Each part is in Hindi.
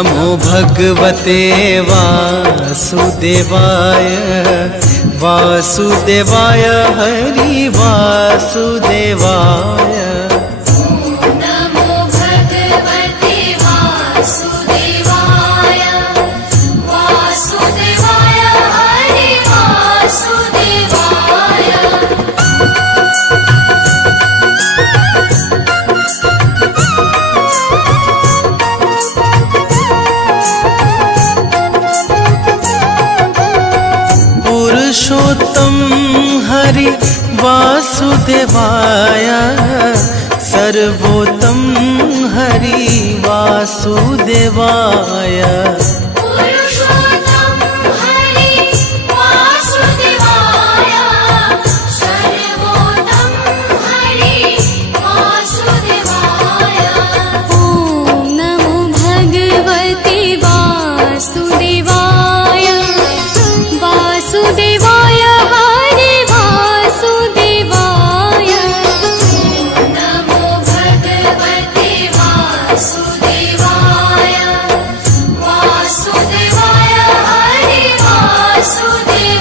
नमो भगवते वासुदेवाय वासुदेवाय हरि वासुदेवाय। नमो भगवते वासुदेवाय वासुदेवाय हरि वासुदेवाय। पुरुषोत्तम हरि वासुदेवाय सर्वोत्तम हरि वासुदेवाय। पुरुषोत्तम हरि वासुदेवाय सर्वोत्तम हरि वासुदेवाय। ॐ नमो भगवते वासुदेवाय वासुदेवाय हरि वासुदेवाय। नमो भगवते वासुदेवाय वासुदेवाय हरि वासुदेवाय।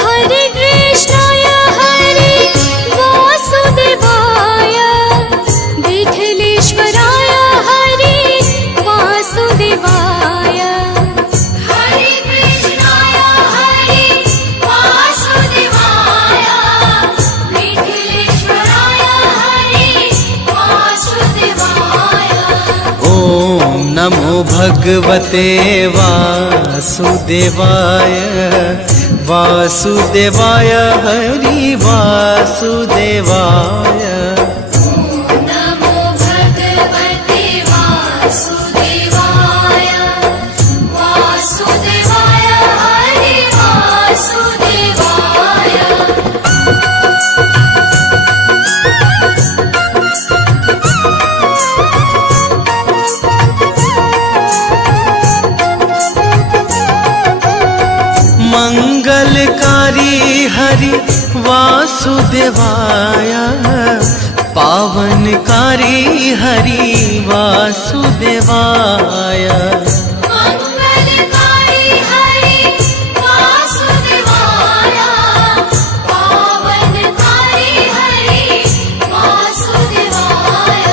हरे कृष्णाय हरि वासुदेवाय विठलेश्वराय हरि वासुदेवाय। हरे कृष्णाय हरि वासुदेवाय विठलेश्वराय हरि वासुदेवाय। ॐ नमो भगवते वासुदेवाय वासुदेवाय हरि वासुदेवाय। नमो भगवते वासुदेवाय वासुदेवाय हरि वासुदेवाय। मंगलकारी हरि वासुदेवाय पावनकारी हरि वासुदेवाय। मंगलकारी हरि वासुदेवाय पावनकारी हरि वासुदेवाय।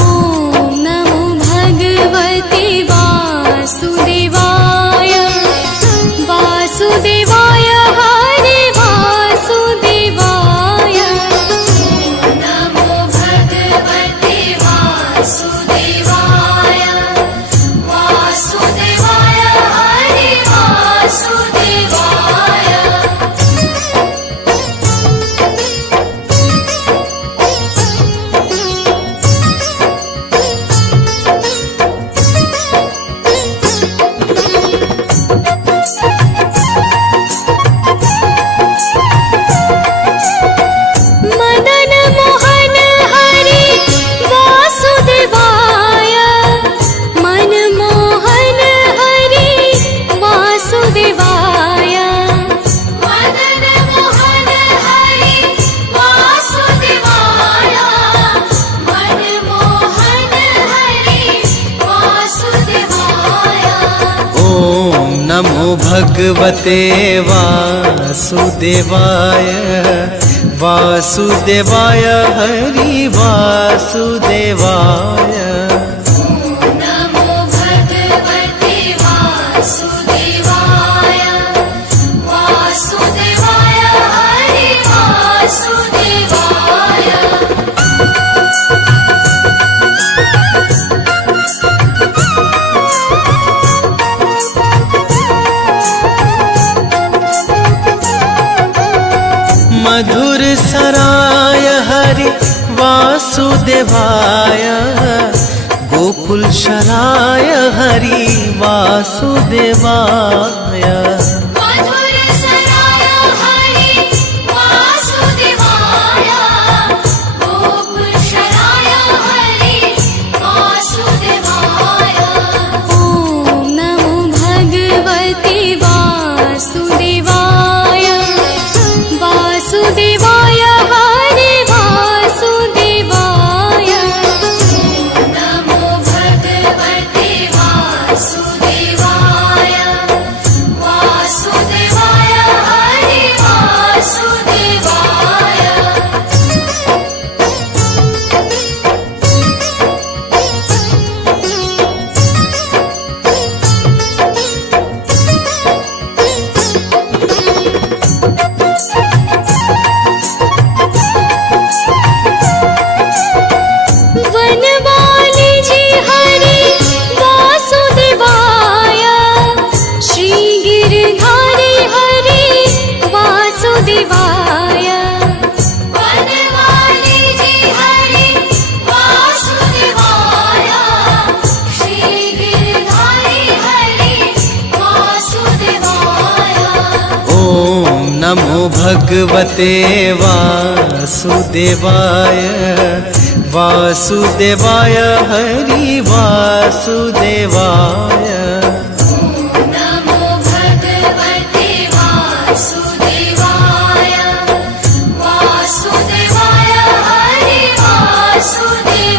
ॐ नमो भगवते वासुदेवाय वासुदेवाय हरि वासुदेवाय। नमो भगवते वासुदेवाय वासुदेवाय हरि वासुदेवाय। मदन मोहन हरि वासुदेवाय मनमोहन हरि वासुदेवाय। मदन मोहन हरि वासुदेवाय मनमोहन हरि वासुदेवाय। ॐ नमो भगवते वासुदेवाय वासुदेवाय हरि वासुदेवाय। नमो भगवते वासुदेवाय वासुदेवाय हरि वासुदेवाय। मधुर सराय हरि वासुदेवाय गोकुल शराय हरि वासुदेवाय। मधुर सराय हरि वासुदेवाय गोकुल शराय हरि वासुदेवाय वनमाली जी हरि वासुदेवाय श्री गिरधारी हरि वासुदेवाय ॐ नमो भगवते वासुदेवाय वासुदेवाय हरि वासुदेवाय नमो भगवते वासुदेवाय वासुदेवाय हरि वासुदेवाय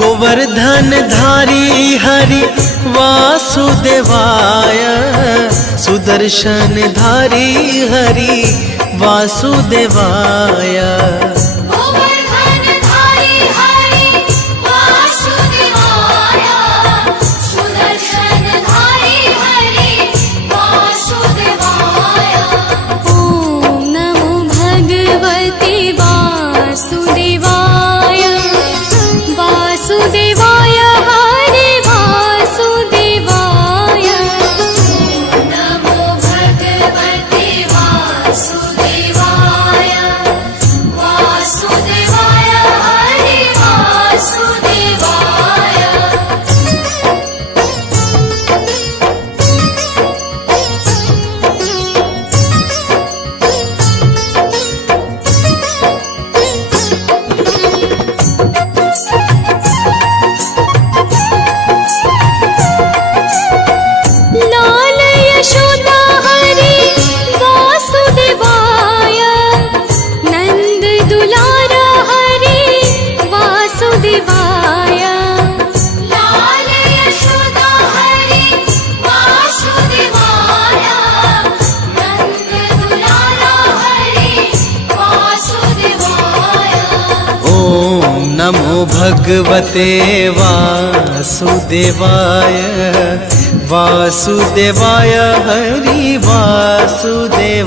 गोवर्धन धारी हरि वासुदेवाय सुदर्शन धारी हरि वासुदेवाय गोवर्धन धारी हरि वासुदेवाय सुदर्शन धारी हरि वासुदेवाय ॐ नमो भगवते वासुदेवाय वासुदेवाय हरे वासुदेवाय नमो भगवते वासुदेवाय वासुदेवाय हरि वासुदेवाय लाल यशोदा हरि वासुदेवाय नंद दुलारा हरि वासुदेवाय लाल यशोदा हरि वासुदेवाय नंद दुलारा हरि वासुदेवाय ॐ नमो भगवते वासुदेवाय वासुदेवाय हरि वासुदेवाय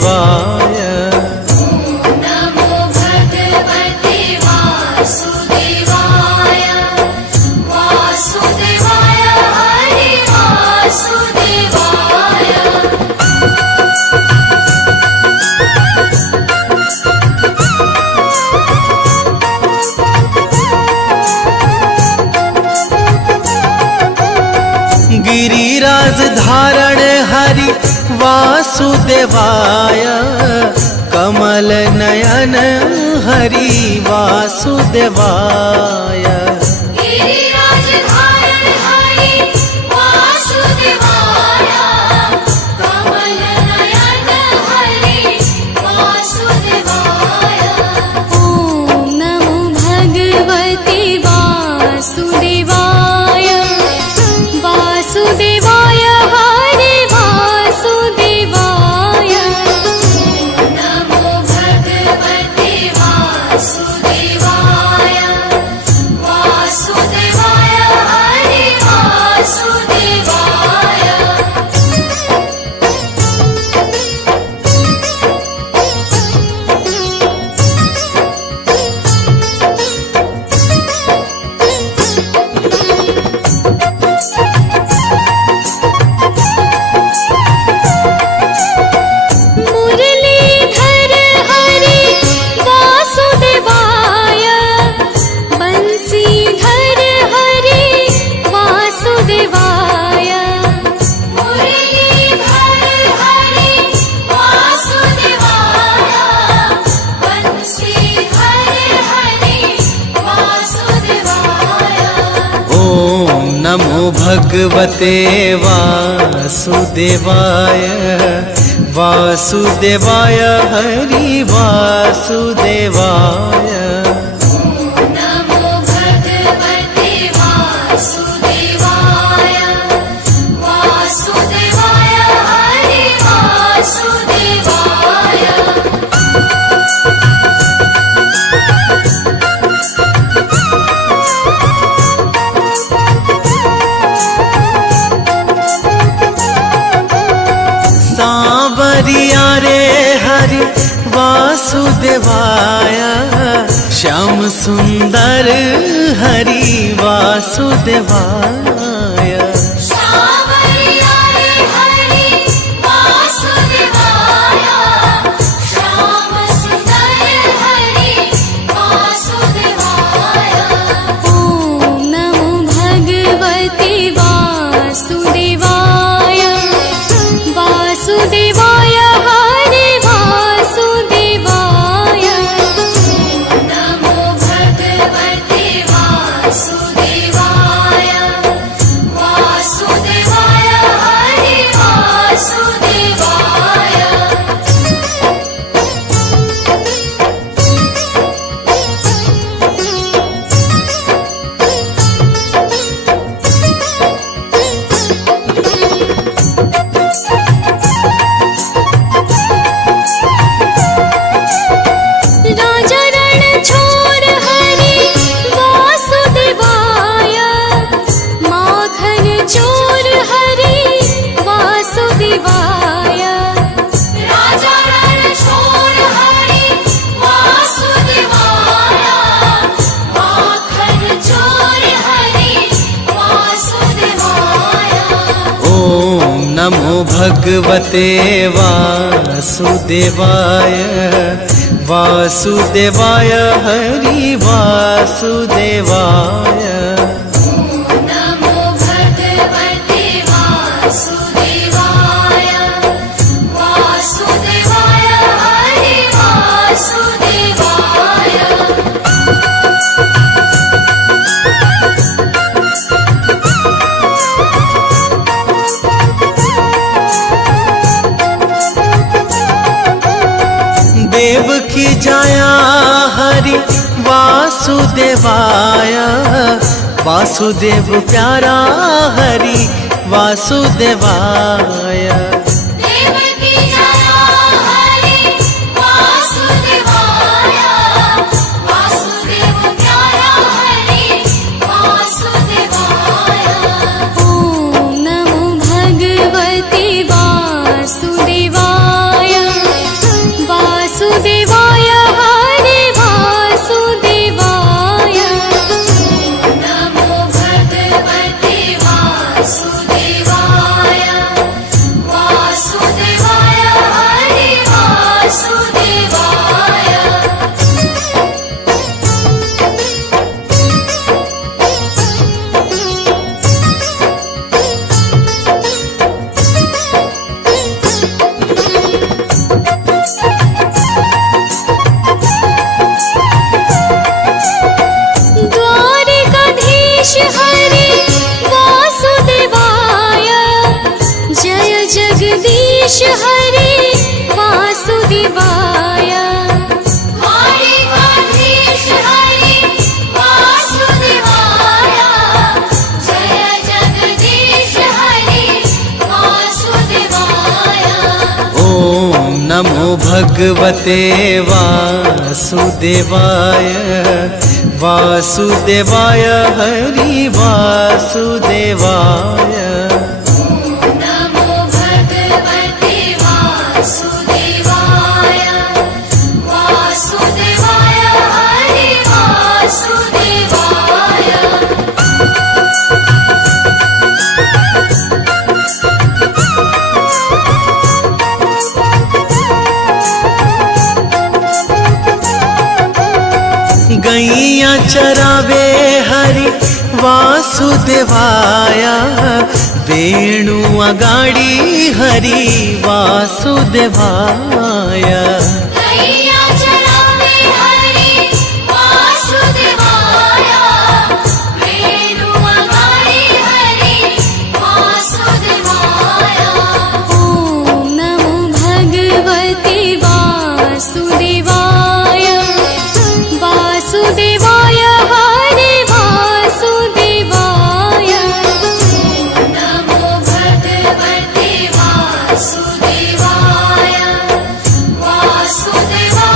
नमो भगवते वासुदेवाय वासुदेवाय हरि वासुदेवाय गिरिराज धारण हरि वासुदेवाय कमल नयन हरि वासुदेवाय गिरिराज धारण हरि वासुदेवाय कमल नयन हरि वासुदेवाय ॐ नमो भगवते वासुदेवाय वासुदेवाय हरे वासुदेवाय नमो भगवते वासुदेवाय वासुदेवाय हरि वासुदेवाय मुरलीधर हरि वासुदेवाय बंसीधर हरि वासुदेवाय मुरलीधर हरि वासुदेवाय बंसीधर हरि वासुदेवाय ॐ नमो भगवते वासुदेवाय वासुदेवाय हरि वासुदेवाय नमो भगवते वासुदेवाय वासुदेवाय हरि वासुदेवाय सांवरिया रे हरि वासुदेवाय श्याम सुंदर हरि वासुदेवाय। श्यामरिया रे हरि वासुदेवाय, श्याम सुंदर हरि वासुदेवाय। ॐ नमो भगवते वासुदेवाय। वासुदेवाय हरे वासुदेवाय। नमो भगवते वासुदेवाय, वासुदेवाय हरि वासुदेवाय। राजा रण छोड़ हरि वासुदेवाय। माखन चोर हरि वासुदेवाय। राजा रणछोड़ हरि वासुदेवाय, माखन चोर हरि वासुदेवाय। ॐ नमो भगवते वासुदेवाय। वासुदेवाय हरि वासुदेवाय। नमो भगवते वासुदेवाय, वासुदेवाय हरि वासुदेवाय। देव की जाया हरि वासुदेवाय। वासुदेव प्यारा हरि वासुदेवाय। देवकी जया हरि वासुदेवाय, वासुदेव प्यारा हरि वासुदेवाय। ॐ नमो भगवते वासुदेवाय। वासुदेवाय हरे वासुदेवाय। नमो भगवते वासुदेवाय, वासुदेवाय हरि वासुदेवाय। द्वारिकाधीश हरे वासुदेवाय। जय जगदीश हरे वासुदेवाय। द्वारिकाधीश हरि वासुदेवाय, जय जगदीश हरि वासुदेवाय। ॐ नमो भगवते वासुदेवाय। वासुदेवाय हरि वासुदेवाय। नमो भगवते वासुदेवाय, वासुदेवाय हरि वासुदेवाय। गैया चरावे हरि वासुदेवाय। वेणु अगाड़ी हरि वासुदेवाय। गैया चरावे हरि वासुदेवाय, वेणु अगाड़ी हरि वासुदेवाय। ॐ नमो भगवते वासुदेवाय। वासुदेवाय हरे वासुदेवाय। नमो भगवते वासुदेवाय, वासुदेवाय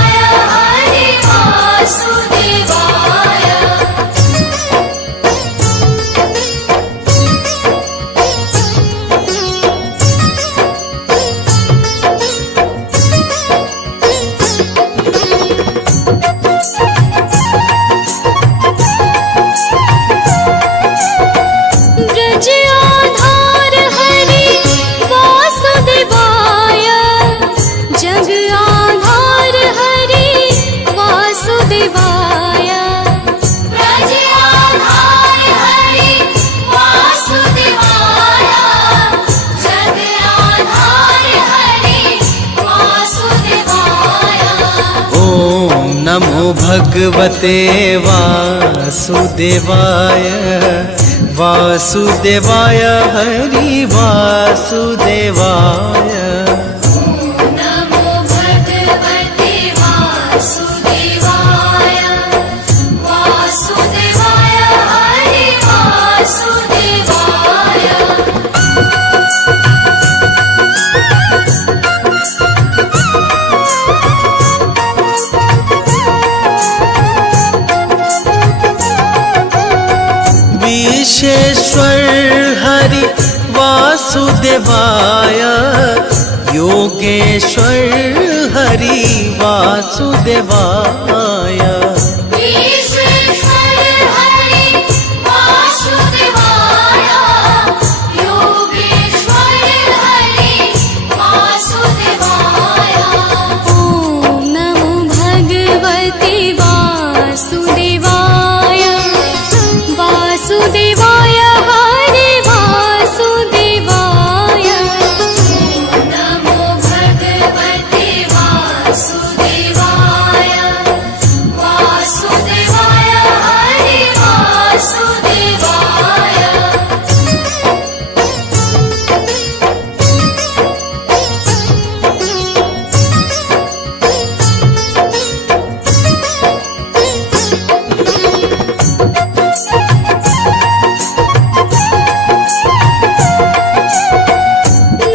वासुदेवाय ब्रज आधार हरि वासुदेवाय जग आधार हरि वासुदेवाय ओम नमो भगवते वासुदेवाय वासुदेवाय हरि वासुदेवाय नमो भगवते वासुदेवाय वासुदेवाय हरि वासुदेवाय विश्वेश्वर हरि वासुदेवाय योगेश्वर हरि वासुदेवाय विश्वेश्वर हरि वासुदेवाय योगेश्वर हरि वासुदेवाय ॐ नमो भगवते वासुदेवाय वासुदेवाय हरे वासुदेवाय नमो भगवते वासुदेवाय वासुदेवाय हरि वासुदेवाय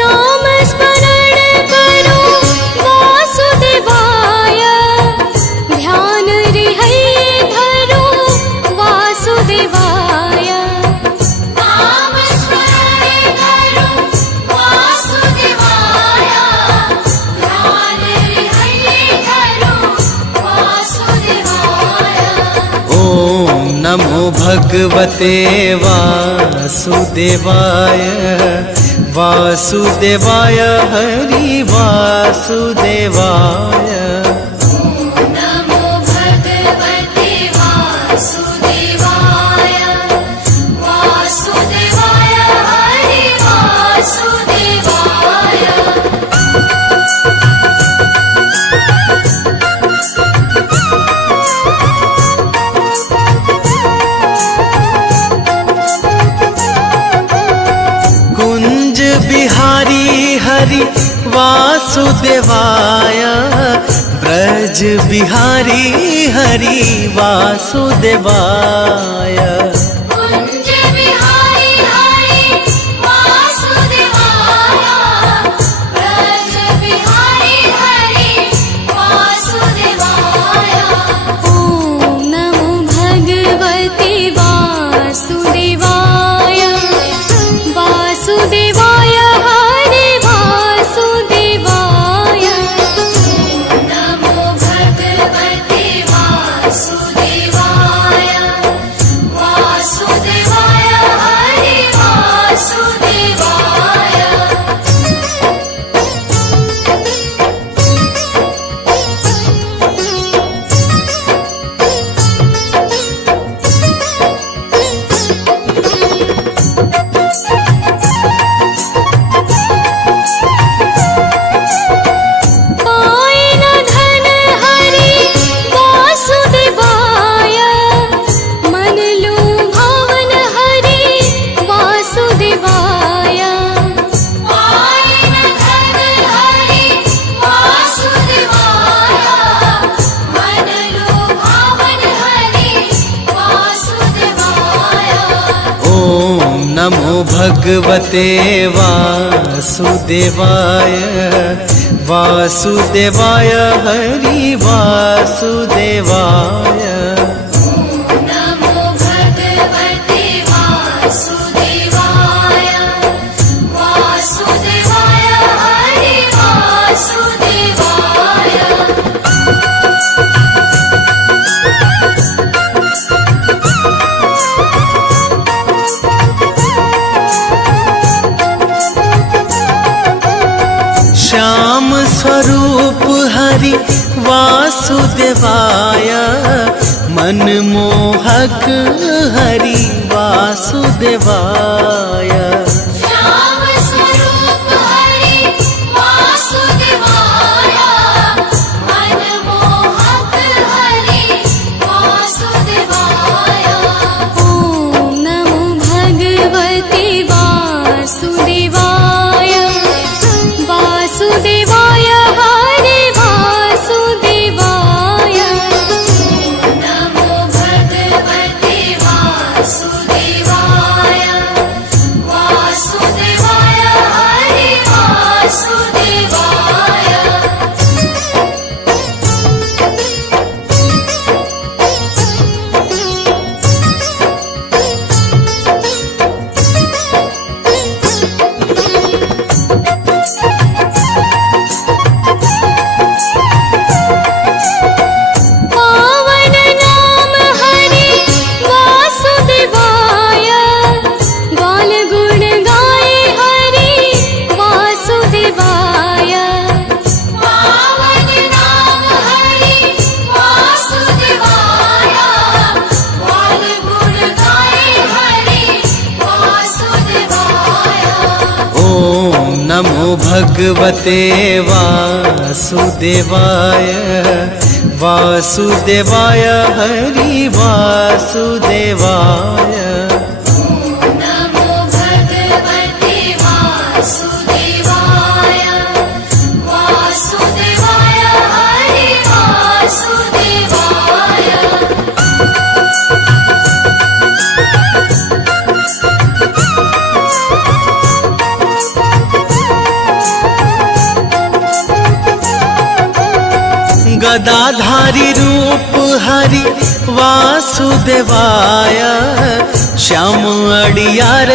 नाम स्मरण करो वासुदेवाय ध्यान हृदय धरो वासुदेवाय नाम स्मरण करो वासुदेवाय ध्यान हृदय धरो वासुदेवाय ओम नमो भगवते वासुदेवाय वासुदेवाय हरि वासुदेवाय नमो भगवते वासुदेवाय वासुदेवाय हरि वासुदेवाय कुंज बिहारी हरि वासुदेवाय ब्रज बिहारी हरि वासुदेवाय कुंज बिहारी हरि वासुदेवाय ब्रज बिहारी हरि वासुदेवाय ॐ नमो भगवते वासुदेवाय वासुदेवाय हरे वासुदेवाय नमो भगवते वासुदेवाय वासुदेवाय हरि वासुदेवाय पाए न धन हरि वासुदेवाय मन लुभावन हरि वासुदेवाय पायन धन हरि वासुदेवाय मन लुभावन हरि वासुदेवाय ओम नमो भगवते वासुदेवाय वासुदेवाय हरि वासुदेवाय नमो भगवते वासुदेवाय वासुदेवाय हरि वासुदेवाय श्याम स्वरूप हरि वासुदेवाय हक हरि वासुदेवाय। श्याम स्वरूप हरि वासुदेवाय, मनमोहक हरि वासुदेवाय। ॐ नमो भगवते वासुदेवाय। वासुदेवाय हरे वासुदेवाय। नमो भगवते वासुदेवाय, वासुदेवाय हरि वासुदेवाय। पावन नाम हरि वासुदेवाय। गाल गुण गाए हरि वासुदेवाय। पावन नाम हरि वासुदेवाय, गाल गुण गाए हरि वासुदेवाय। ॐ नमो भगवते वासुदेवाय। वासुदेवाय हरि वासुदेवाय। नमो भगवते वासुदेवाय, वासुदेवाय हरि वासुदेवाय। गदाधारी रूप हरि वासुदेवाय। श्याम अड़ियार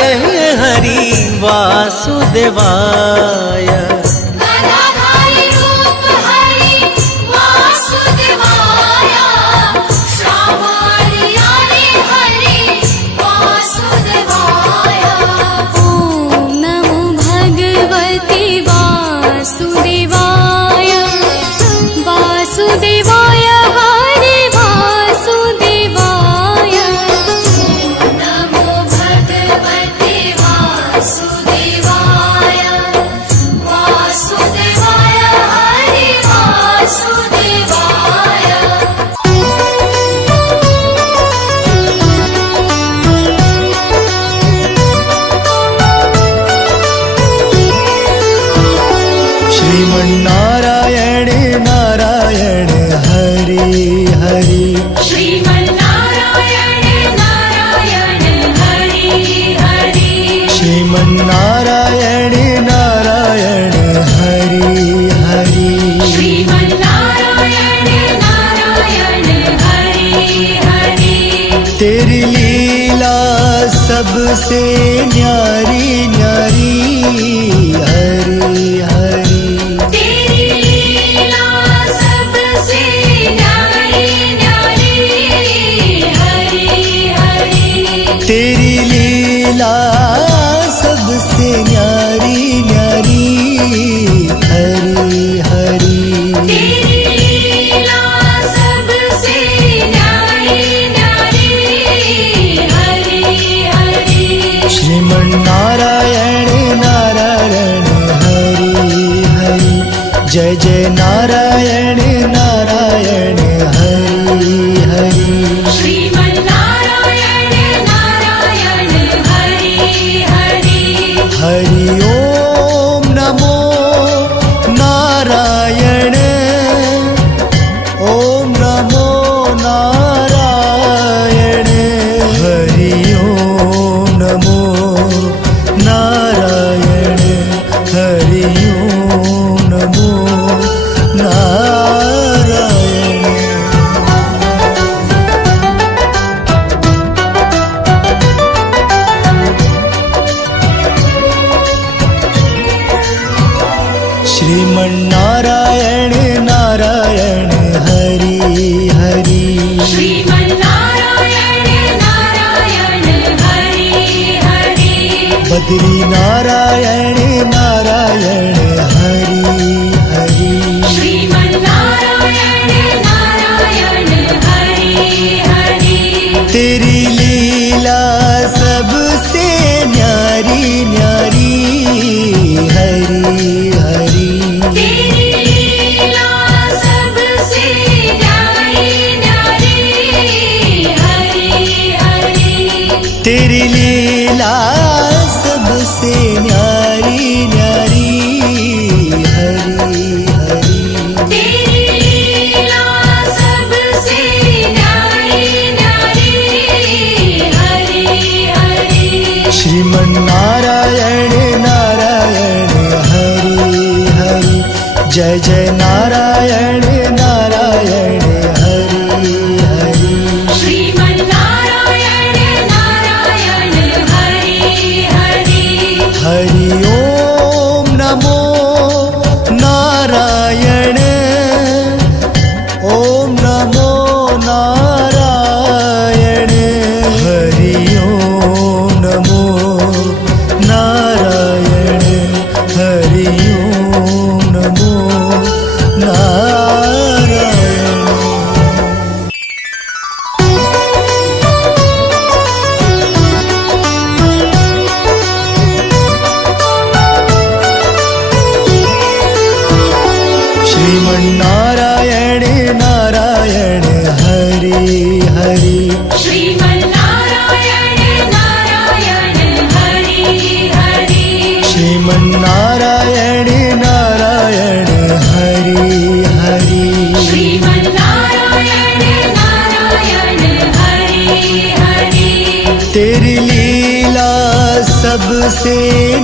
हरि वासुदेवाय। गदाधारी रूप हरि वासुदेवाय, श्याम अड़ियारे हरि वासुदेवाय। ॐ नमो भगवते वासुदेवाय। वासुदेवाय हरे वासुदेवाय। नमो भगवते वासुदेवाय, वासुदेवाय हरि वासुदेवाय। श्रीमन्नारायण नारायण हरि हरि। श्रीमन्नारायण नारायण हरि हरि। श्रीमन्नारायण नारायण हरि हरि। श्रीमन्नारायण नारायण हरि हरि। तेरी लीला सबसे न्यारी न्यारी हरि हरि। तेरी लीला सबसे न्यारी न्यारी हरि हरि। तेरी लीला सबसे न्यारी न्यारी हरि हरि। तेरी लीला सबसे न्यारी न्यारी हरि हरि। श्रीमन्नारायण नारायण हरि हरि। जय जय नारायण नारायण हरि हरि। श्रीमन्नारायण नारायण हरि हरि। हरि ओम नमो नारायण। ओम नमो नारायण। हरि ओम नमो नारायण। हरि ओम नमो नारायण। श्रीमन्नारायण नारायण हरि हरि। श्रीमन्नारायण नारायण हरि हरि। बद्री नारायण नारायण हरि हरि। श्रीमन्नारायण नारायण हरि हरि। तेरी जय जय नारायण नारायण हरि हरि श्रीमन्नारायण नारायण हरि हरि हरि ओम नमो नारायण ओम नमो नारायण हरि ओम नमो नारायण हरि ओम नमो नारायण श्रीमन्नारायण नारायण हरि हरि श्रीमन्नारायण नारायण हरि हरि श्रीमन्नारायण नारायण हरि हरि श्रीमन्नारायण नारायण हरि हरि तेरी लीला सबसे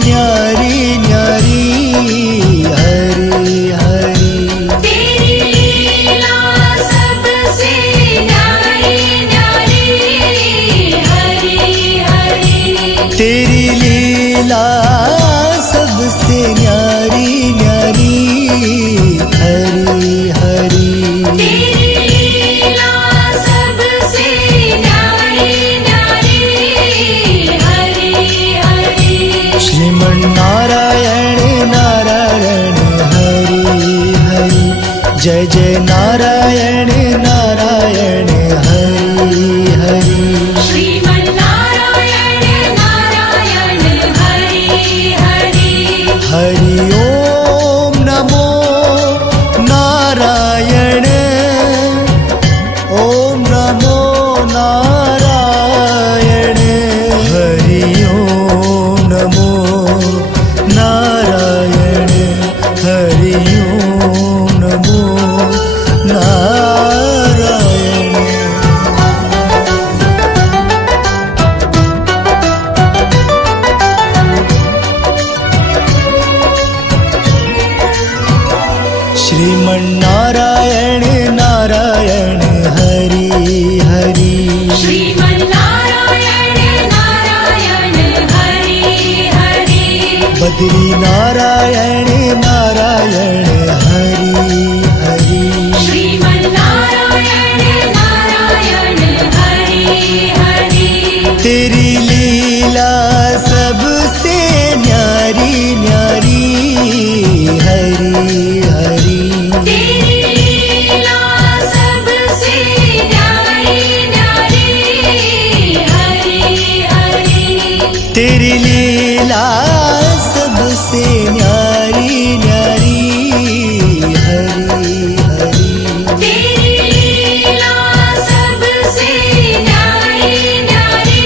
न्यारी न्यारी हरि हरि तेरी लीला सबसे न्यारी न्यारी हरि हरि तेरी लीला सबसे न्यारी न्यारी हरि हरि तेरी लीला सबसे न्यारी न्यारी हरि हरि श्रीमन्नारायण नारायण हरि हरि जय जय नारायण नारायण हरि हरि श्रीमन्नारायण नारायण हरि हरि हरि ओम नमो नारायण ओम नमो नारायण हरि ओम नमो नारायण हरि ओम नमो नारायण श्रीमन्नारायण नारायण हरि हरि श्रीमन्नारायण नारायण हरि हरि बद्री नारायण नारायण हरि हरि श्रीमन्नारायण नारायण हरि हरि तेरी लीला सबसे न्यारी न्यारी हरि हरि तेरी लीला सबसे न्यारी न्यारी हरि हरि तेरी लीला सबसे न्यारी न्यारी हरि हरि तेरी लीला सबसे न्यारी न्यारी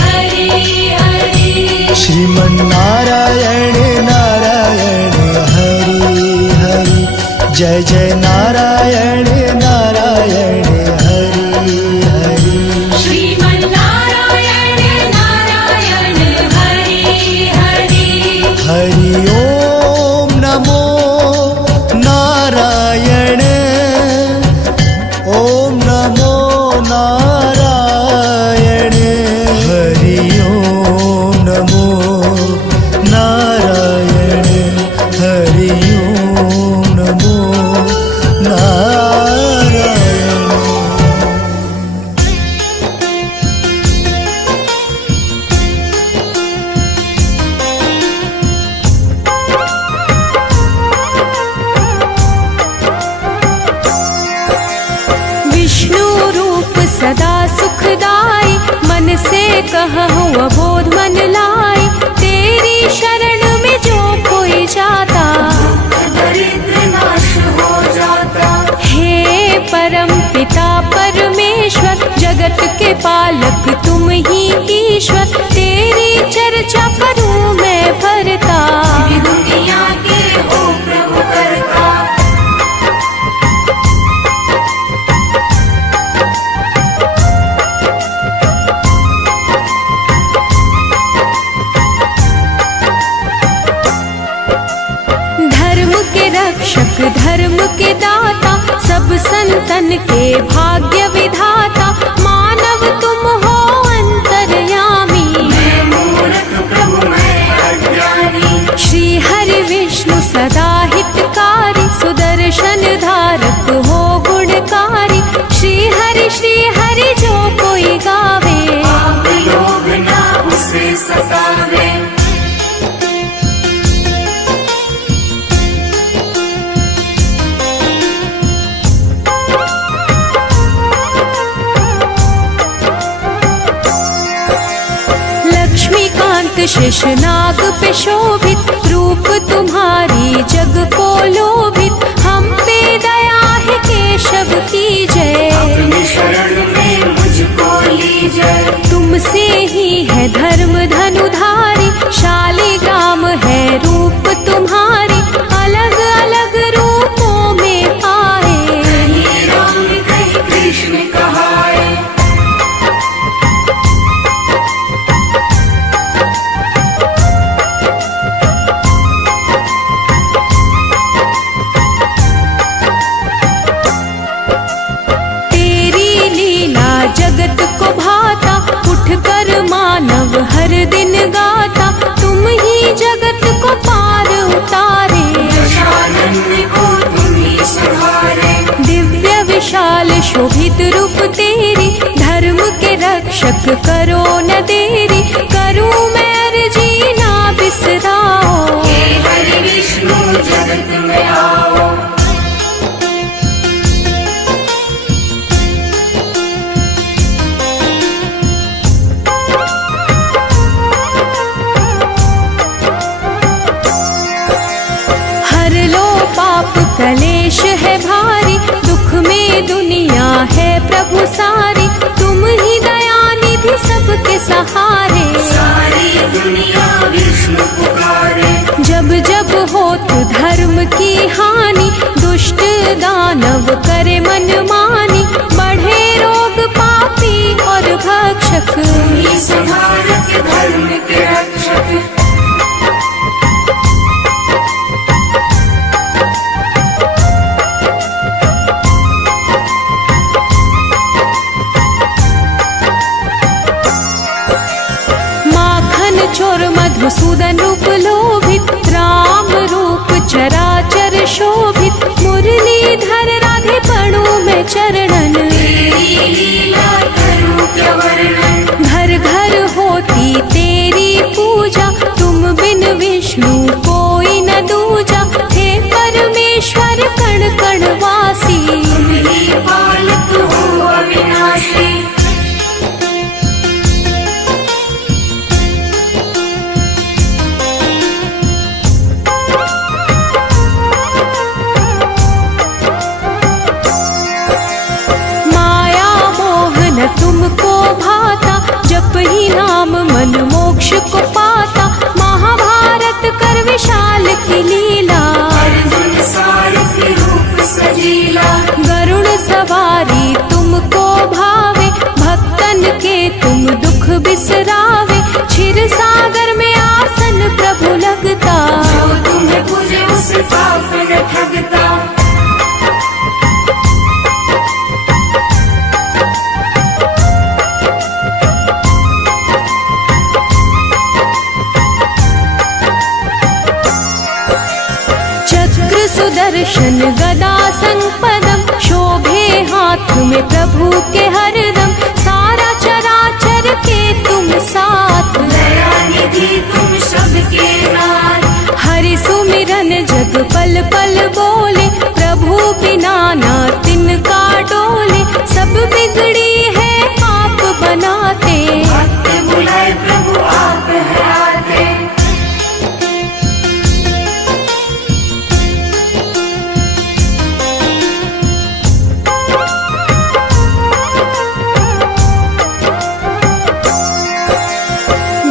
हरि हरि श्रीमन्नारायण नारायण हरि हरि जय जय नारायण नारायण हरि हरि श्रीमन्नारायण नारायण हरि हरि हरि ओम नमो नारायण ओम नमो नारायण हरि ओम नमो नारायण हरि ओम नमो नारायण विष्णु रूप सदा सुखदाई, मन से कहूँ अबोध मन लाई। तेरी शरण में जो कोई जाता, दरिद्र नाश हो जाता। हे परम पिता परमेश्वर, जगत के पालक तुम ही ईश्वर। तेरी चर्चा करूँ मैं भरता, दुनिया के हो प्रभु करता। सन के भाग्य विधाता, मानव तुम हो अंतर्यामी। मैं मूर्ख प्रभु मैं अज्ञानी, श्री हरि विष्णु सदा हितकारी, सुदर्शन धारक हो गुणकारी। श्री हरि जो कोई गावे, पाप लोभ ना उसे सतावे। लक्ष्मीकांत शेषनाग पे शोभित, रूप तुम्हारी जग को लोभित। हम पे दया है केशव की जय, अपनी शरण में मुझको लीजिए। तुमसे ही है धर्म धनुधारी, शालिग्राम है रूप तुम्हारी। अलग अलग रूपों में आए, कहीं राम कहीं कृष्ण कहाए। तेरी लीला जगत को भाता, उठ कर मानव हर दिन गाता। तुम ही जगत को पार उतारे, दशानन को तुम ही सहारे। दिव्य विशाल शोभित रूप तेरी, धर्म के रक्षक करो न देरी। करूं मैं अर्जी ना बिसराओ, हे हरि विष्णु जगत में आओ। हर लो पाप कलेश है भारी, दुख में दुनिया है प्रभु सारी। तुम ही दया निधि सबके सहारे, सारी दुनिया विष्णु पुकारे। जब जब होत धर्म की हानि, दुष्ट दानव करे मनमानी। बढ़े रोग पापी और भक्षक, ही संहारक धर्म के रक्षक। माखन चोर मधुसूदन रूप लोभित, राम रूप चराचर शोभित। मुरलीधर राधे पड़ू में चरणन, तेरी लीला करूं क्या वर्णन। घर घर होती तेरी पूजा, तुम बिन विष्णु कोई न दूजा। हे परमेश्वर कण कण वासी, तुम ही पालक हो अविनाशी। माया मोह न तुमको भाता, जप ही नाम मन मोक्ष को पाता। महाभारत कर विशाल की लीला, अर्जुन सारथी रूप सजीला। गरुड़ सवारी तुमको भावे, भक्तन के तुम दुख बिसरावे। क्षीर सागर में आसन प्रभु लगता, जो तुम्हें पूजे उसे पाप न ठगता। चक्र सुदर्शन गदा संपदम, शोभे हाथ में प्रभु के हरदम। सारा चराचर के तुम साथ, दया निधि तुम सबके नाथ। हरि सुमिरन जग पल पल बोले, प्रभु बिना ना तिनका डोले। सब बिगड़ी है आप बनाते, भक्त बुलाए प्रभु आप है आते।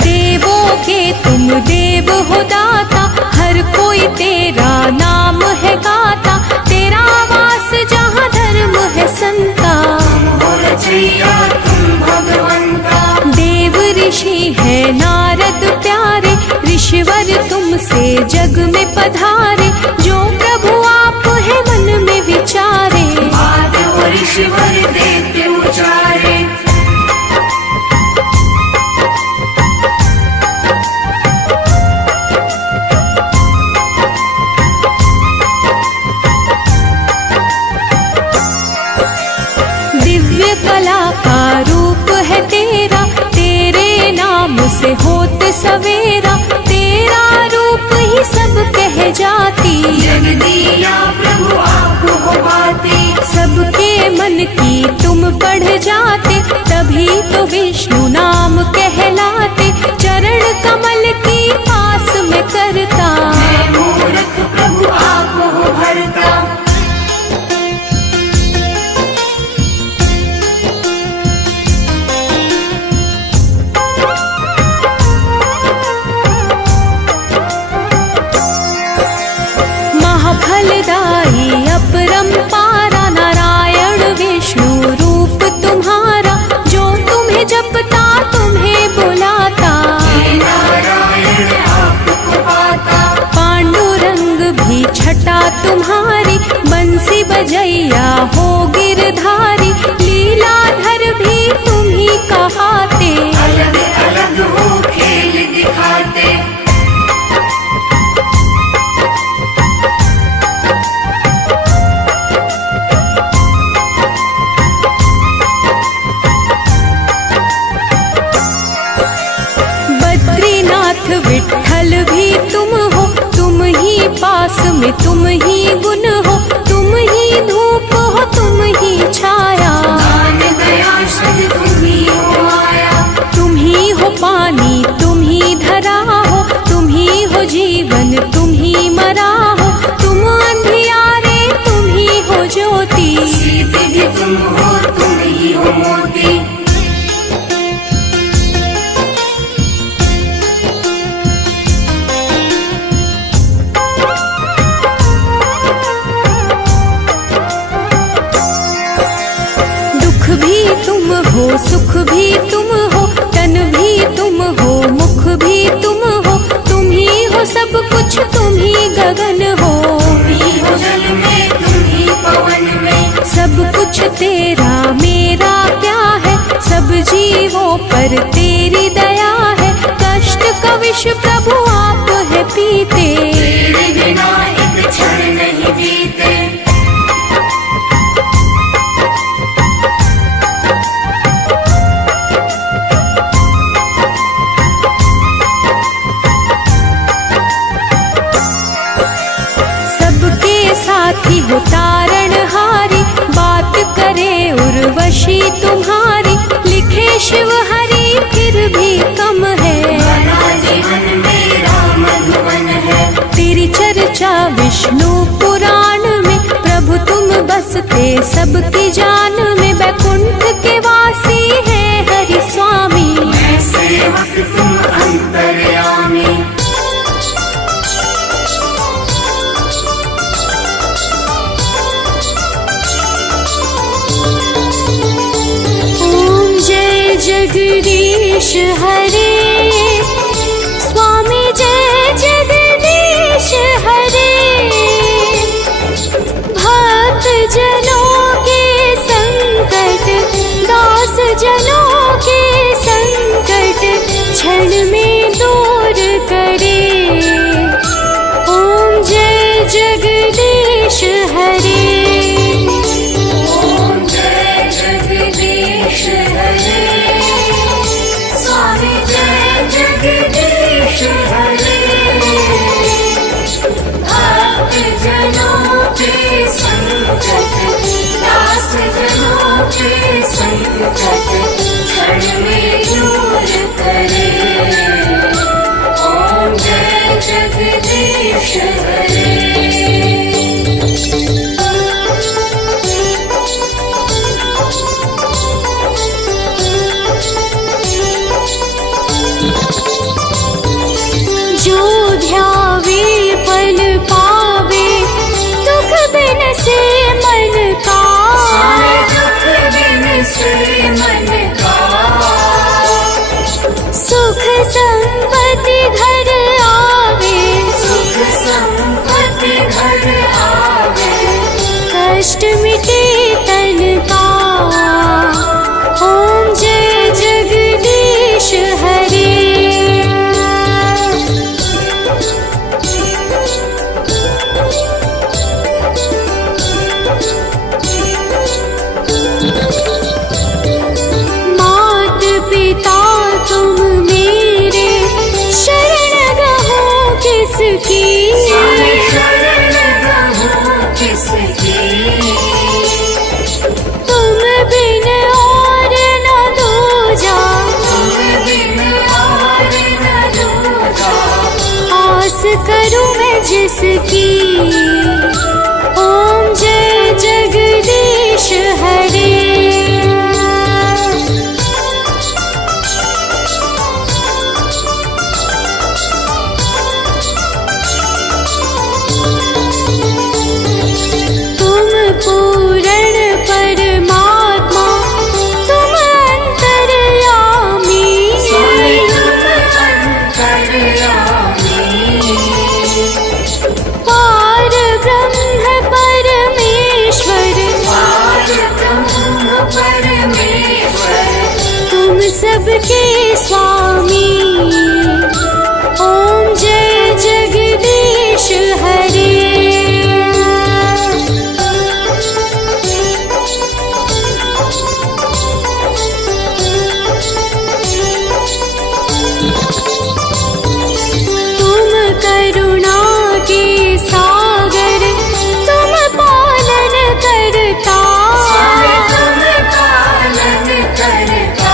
देवों के तुम देव हो दाता, हर कोई तेरा नाम है गाता। तेरा वास जहाँ धर्म है संता, तुम हो रचैया तुम भगवंता। देव ऋषि है नारद प्यारे, ऋषिवर तुमसे जग में पधारे। जो प्रभु आप है मन में विचारे, बात और दिव्य कला का रूप है तेरा, तेरे नाम से होत सवेरा, तेरा रूप ही सब कह जाती। जग दिया प्रभु आप हो बाते, सबके मन की तुम पढ़ जाते, तभी तो विष्णु नाम कहलाते। चरण कमल की पास में करता, मैं मूर्ख प्रभु आप हो भरता। महाफलदायी अपरंपारा, नारायण विष्णु रूप तुम्हारा, जो तुम्हें जपता तुम्हें बुलाता। हे नारायण आपको पाता, पांडुरंग भी छटा तुम्हारी, बंसी बजैया हो गिरधारी, लीलाधर भी तुम ही कहाते। अलग अलग हो खेल दिखाते, बद्रीनाथ विठ्ठल भी तुम हो, तुम ही पास में तुम ही गुण हो, तुम ही धूप हो तुम ही छाया, दान दया सद तुम ही हो आया। तुम ही हो पानी तुम ही धरा हो, तुम ही हो जीवन तुम ही मरा हो, तुम अंधियारे तुम ही हो ज्योति। सीते भी तुम हो तुम ही हो मोती, दुख भी तुम हो सुख भी तुम हो, तन भी तुम हो मुख भी तुम हो, तुम ही हो सब कुछ तुम ही गगन हो। तुम ही हो जल में तुम ही पवन में, सब कुछ तेरा मेरा क्या है, सब जीवों पर तेरी दया है। कष्ट का विष प्रभु आप है पीते, तेरे बिना एक क्षण नहीं बीते। सबके साथी हो तारणहारी, बात करे उर्वशी तुम्हारी, लिखे शिव हरि फिर भी कम है। बना जीवन मेरा मधुबन है, तेरी चर्चा विष्णु पुराण में, प्रभु तुम बसते सबकी जान में। बैकुंठ के वासी है हरि स्वामी, मैं सेवक तुम अंतर्यामी। ओम जय जगदीश हरे, स्वामी जय जगदीश हरे। भक्त जनों के संकट, दास जनों के संकट, क्षण में दूर करे। ओम जय जगदीश हरे, ओम जय जगदीश हरे, स्वामी सबके स्वामी। ओम जय जगदीश हरे। तुम करुणा के सागर, तुम पालन करता। तुम पालन करता।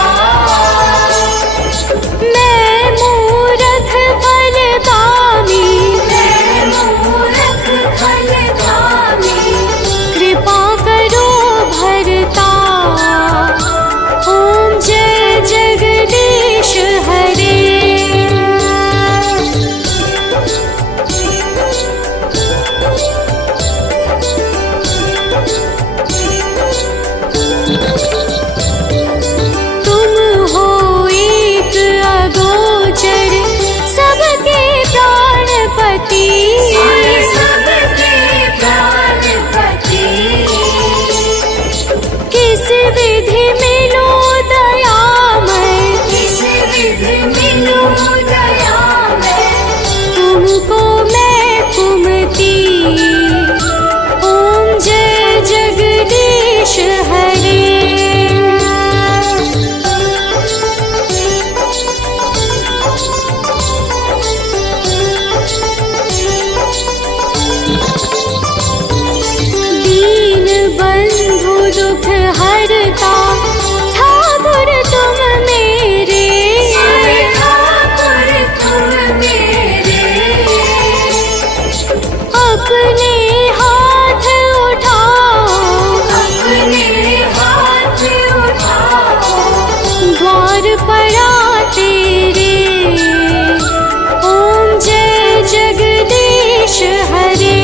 मैं मूरख फलगामी, मैं मूरख फलगामी। कृपा करो भरता। ओम जय जगदीश हरे। तुम हो एक अगोचर, सबके प्राणपति। सबके प्राणपति। किस विधि मिलो दयामय, किस विधि मिलो दयामय। तुमको मैं कुमति। ओम जय जगदीश हरे। दीन बंधु दुख हरता, ठाकुर तुम मेरे। ठाकुर तुम मेरे। अपने हाथ उठाओ, अपने हाथ उठाओ। द्वार पड़ा तेरे। ओम जय जगदीश हरे।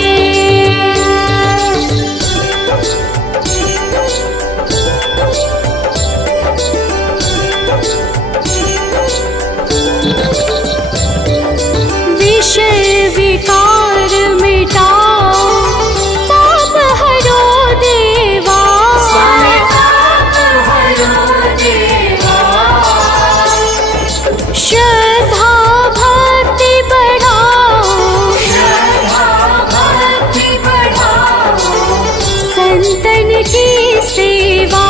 विषय विकार मिटाओ, पाप हरो देवा। पाप हरो देवा। श्रद्धा भक्ति बढ़ाओ, श्रद्धा भक्ति बढ़ाओ। संतन की सेवा।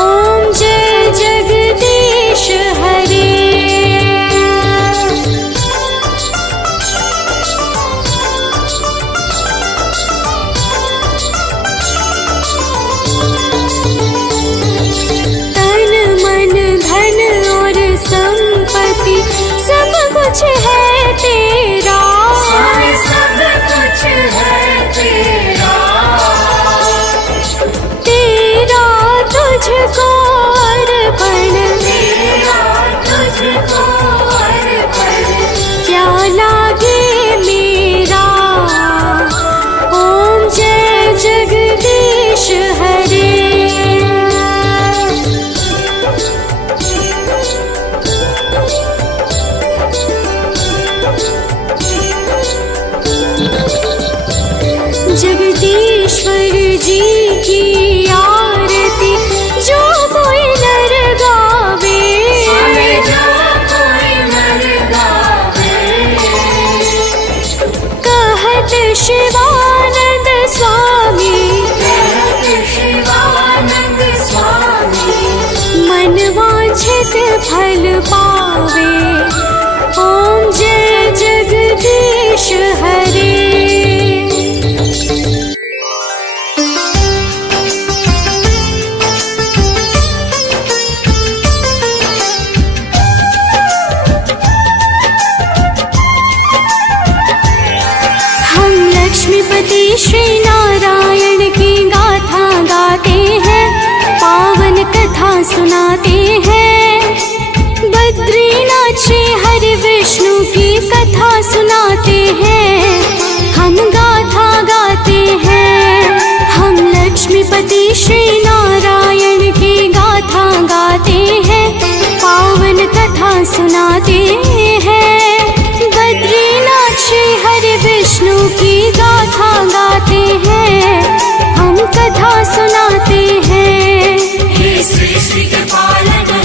ओम जय जगदीश हरे। तन मन धन और संपत्ति सब कुछ है तेरा। सब कुछ है तेरा। तेरा तुझको अर्पण, तेरा तुझको अर्पण। क्या लागे मेरा। ओम जय जगदीश हरे। जगदीश्वर जी की आरती जो कोई नर गावे। जो कोई नर गावे। कहत शिवानंद स्वामी, कहत शिवानंद स्वामी। मन वांछित फल पावे। ओम जय जगदीश हरे। हम लक्ष्मीपति श्री नारायण की गाथा गाते हैं, पावन कथा सुनाते हैं। बद्रीनाथ श्री हरि विष्णु की कथा सुनाते हैं, हम गाथा गाते हैं। हम लक्ष्मीपति श्री नारायण की गाथा गाते हैं, पावन कथा सुनाते हैं। बद्रीनाथ श्री हरि विष्णु की गाथा गाते हैं, हम कथा सुनाते हैं। हे सृष्टि के पालन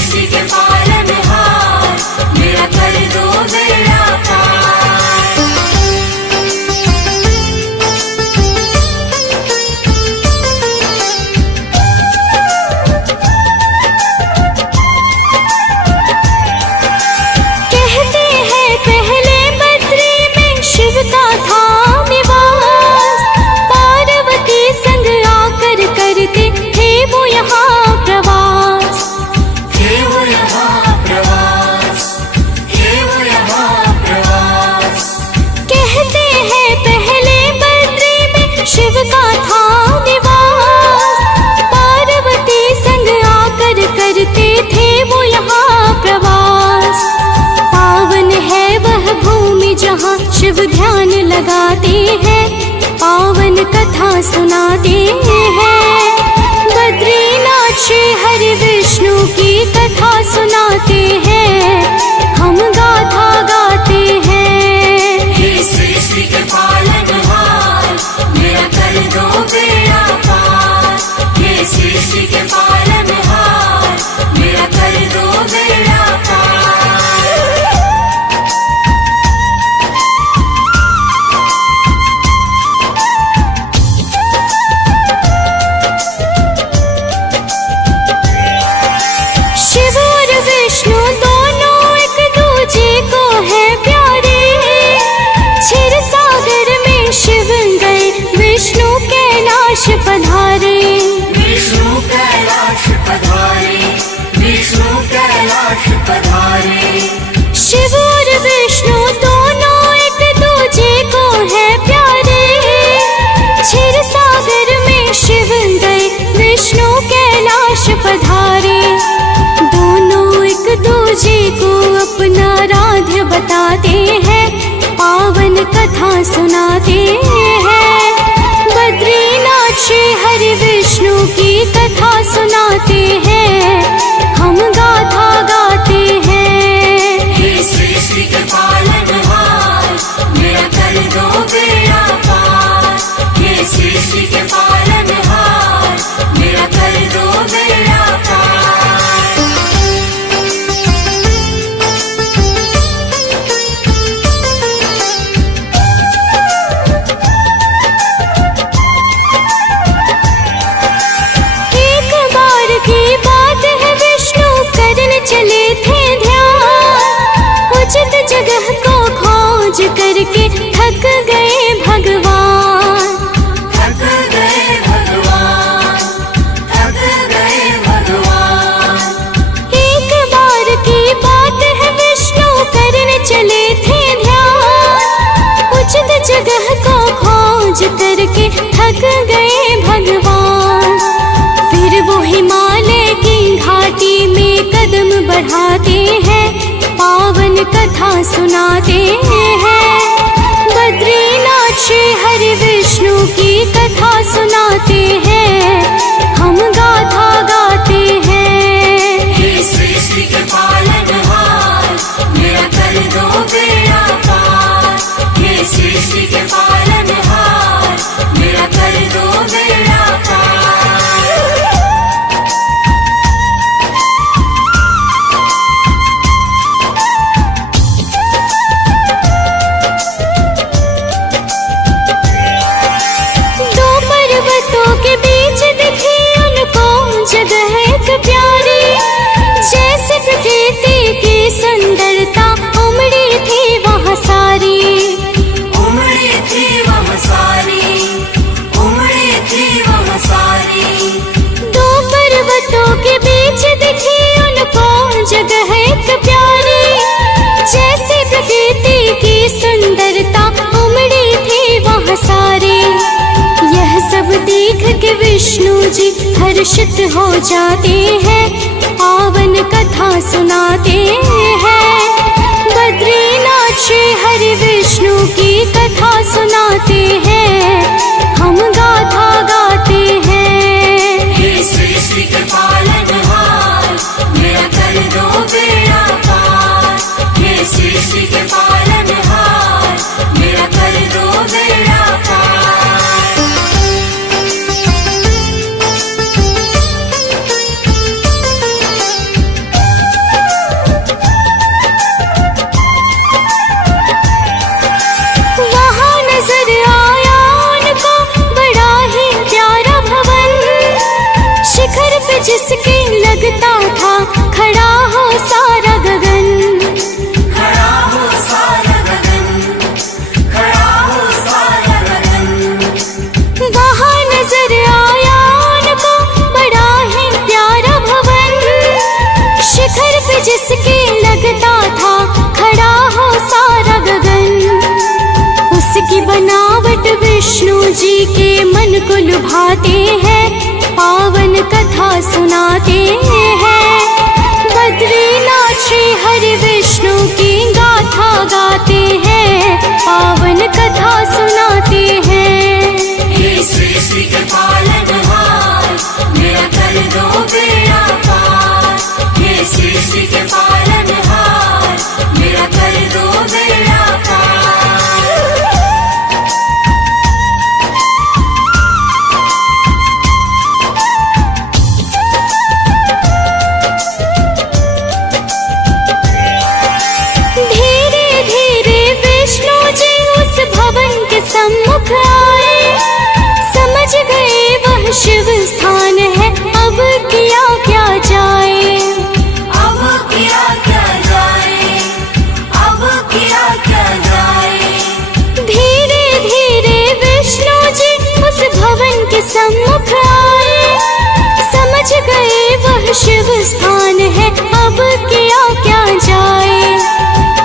सृष्टि के पालनहार, मेरा कर दो बेड़ा पार। कहते हैं पहले बद्री में शिव का था निवास, पार्वती संग आकर करते थे वो यहाँ प्रवास। थे वो यहाँ प्रवास, थे वो यहाँ प्रवास। कहते हैं पहले बद्री में शिव का था निवास, पार्वती संग आकर करते थे वो यहाँ प्रवास। पावन है वह भूमि जहाँ शिव ध्यान लगाते हैं, पावन कथा सुनाते हैं। बद्रीनाथ श्री हरि विष्णु की कथा सुनाते हैं, हम गाथा गाते हैं। हे सृष्टि के पालनहार, मेरा कर दो बेड़ा पार। हे सृष्टि के पालनहार, मेरा कर दो बेड़ा पार। शिव और विष्णु दोनों एक दूजे को है प्यारे, क्षीर सागर में शिव गए विष्णु कैलाश पधारे। विष्णु कैलाश पधारे, विष्णु कैलाश पधारे। शिव और विष्णु दोनों एक दूजे को है प्यारे, क्षीर सागर में शिव गए विष्णु कैलाश पधारे। दोनों एक दूजे को अपना राध्य बताते हैं, पावन कथा सुनाते हैं। बद्रीनाथ श्री हरि विष्णु की कथा सुनाते हैं, हम गाथा गाते हैं। हे सृष्टि के पालनहार, मेरा कर दो बेड़ा पार। हे सृष्टि के पालनहार, मेरा कर दो बेड़ा पार। एक बार की बात है विष्णु करने चले थे ध्यान, उचित जगह को खोज करके थक गए भगवान। थक गए भगवान, थक गए भगवान। एक बार की बात है विष्णु करने चले थे ध्यान, उचित जगह को खोज करके थक गए भगवान। फिर वो हिमालय की घाटी में कदम बढ़ाते हैं, पावन कथा सुनाते हैं। बद्रीनाथ श्री हरि विष्णु की कथा सुनाते हैं, हम गाथा गाते हैं। हे सृष्टि के पालनहार, मेरा कर दो बेड़ा पार। हे सृष्टि के पालनहार, मेरा कर दो बेड़ा पार। दो पर्वतों के बीच दिखी उनको जगह एक प्यारी, जैसे प्रकृति की सुंदरता उमड़ी थी वहाँ सारी। उमड़ी थी वह सारी, उमड़ी थी वह सारी। दो पर्वतों के बीच दिखी उनको जगह एक प्यारी, जैसे प्रकृति की सुंदरता उमड़ी थी वहाँ सारी। यह सब देख के विष्णु जी हर्षित हो जाते हैं, पावन कथा सुनाते हैं। बद्रीनाथ श्री हरि विष्णु की कथा सुनाते हैं, हम गाथा गाते हैं। हे सृष्टि के पालनहार, मेरा कर दो बेड़ा पार। हे सृष्टि के पालनहार, मेरा कर दो बेड़ा पार। लुभाते हैं, पावन कथा सुनाते हैं। बद्रीनाथ श्री हरि विष्णु की गाथा गाते हैं, पावन कथा सुनाते हैं। हे सृष्टि के पालनहार, मेरा कर दो बेड़ा पार। हे सृष्टि के पालनहार, मेरा कर दो बेड़ा पार। धीरे धीरे विष्णु जी उस भवन के सम्मुख आए, समझ गए वह शिव स्थान है, अब किया क्या जाए। अब किया क्या जाए, अब किया क्या जाए। धीरे धीरे विष्णु जी उस भवन के सम्मुख आए, समझ गए वह शिव स्थान है, अब किया क्या जाए।